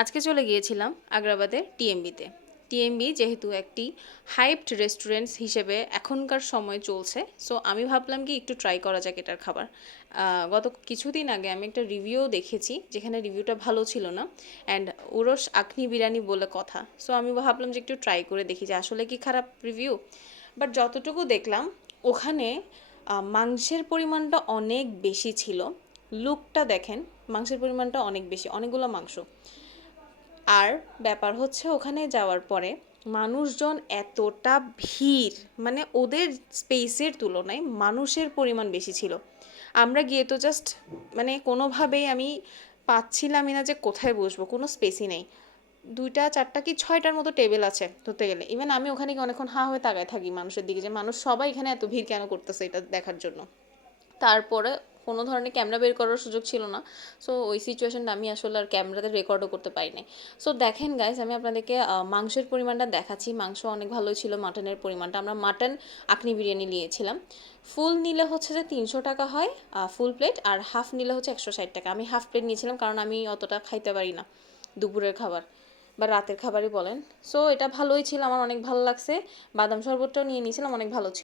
আজকে চলে গিয়েছিলাম আগ্রাবাদের টিএমবিতে। টিএমবি যেহেতু একটি হাইপড রেস্টুরেন্টস হিসেবে এখনকার সময় চলছে, সো আমি ভাবলাম কি একটু ট্রাই করা যাক এটার খাবার। গত কিছুদিন আগে আমি একটা রিভিউ দেখেছি, যেখানে রিভিউটা ভালো ছিল না, অ্যান্ড উরস আখনি বিরিয়ানি বলে কথা। সো আমি ভাবলাম যে একটু ট্রাই করে দেখি যে আসলে কি খারাপ রিভিউ। বাট যতটুকু দেখলাম ওখানে মাংসের পরিমাণটা অনেক বেশি ছিল। লুকটা দেখেন, মাংসের পরিমাণটা অনেক বেশি, অনেকগুলো মাংস। আর ব্যাপার হচ্ছে ওখানে যাওয়ার পরে মানুষজন এতটা ভিড়, মানে ওদের স্পেসের তুলনায় মানুষের পরিমাণ বেশি ছিল। আমরা গিয়ে তো জাস্ট মানে কোনোভাবেই আমি পাচ্ছিলামই না যে কোথায় বসবো, কোনো স্পেসই নেই। 2টা 4টা কি 6টার মতো টেবিল আছে ধরতে গেলে। ইভেন আমি ওখানে গিয়ে অনেকক্ষণ হাঁ হয়ে তাকায় থাকি মানুষের দিকে, যে মানুষ সবাই এখানে এত ভিড় কেন করতেছে এটা দেখার জন্য। তারপরে কোনো ধরনের ক্যামেরা বের করার সুযোগ ছিল না। সো ওই সিচুয়েশনটা আমি আসলে আর ক্যামেরাতে রেকর্ডও করতে পারি নাই। সো দেখেন গাইস, আমি আপনাদেরকে মাংসের পরিমাণটা দেখাচ্ছি। মাংস অনেক ভালোই ছিল, মাটনের পরিমাণটা, আমরা মাটন আখনি বিরিয়ানি নিয়েছিলাম। ফুল নিলে হচ্ছে যে 300 টাকা হয় ফুল প্লেট, আর হাফ নিলে হচ্ছে 160 টাকা। আমি হাফ প্লেট নিয়েছিলাম কারণ আমি অতটা খাইতে পারি না দুপুরের খাবার বা রাতের খাবারই বলেন। সো এটা ভালোই ছিল, আমার অনেক ভালো লাগছে। বাদাম শরবতটাও নিয়ে নিয়েছিলাম, অনেক ভালো ছিল।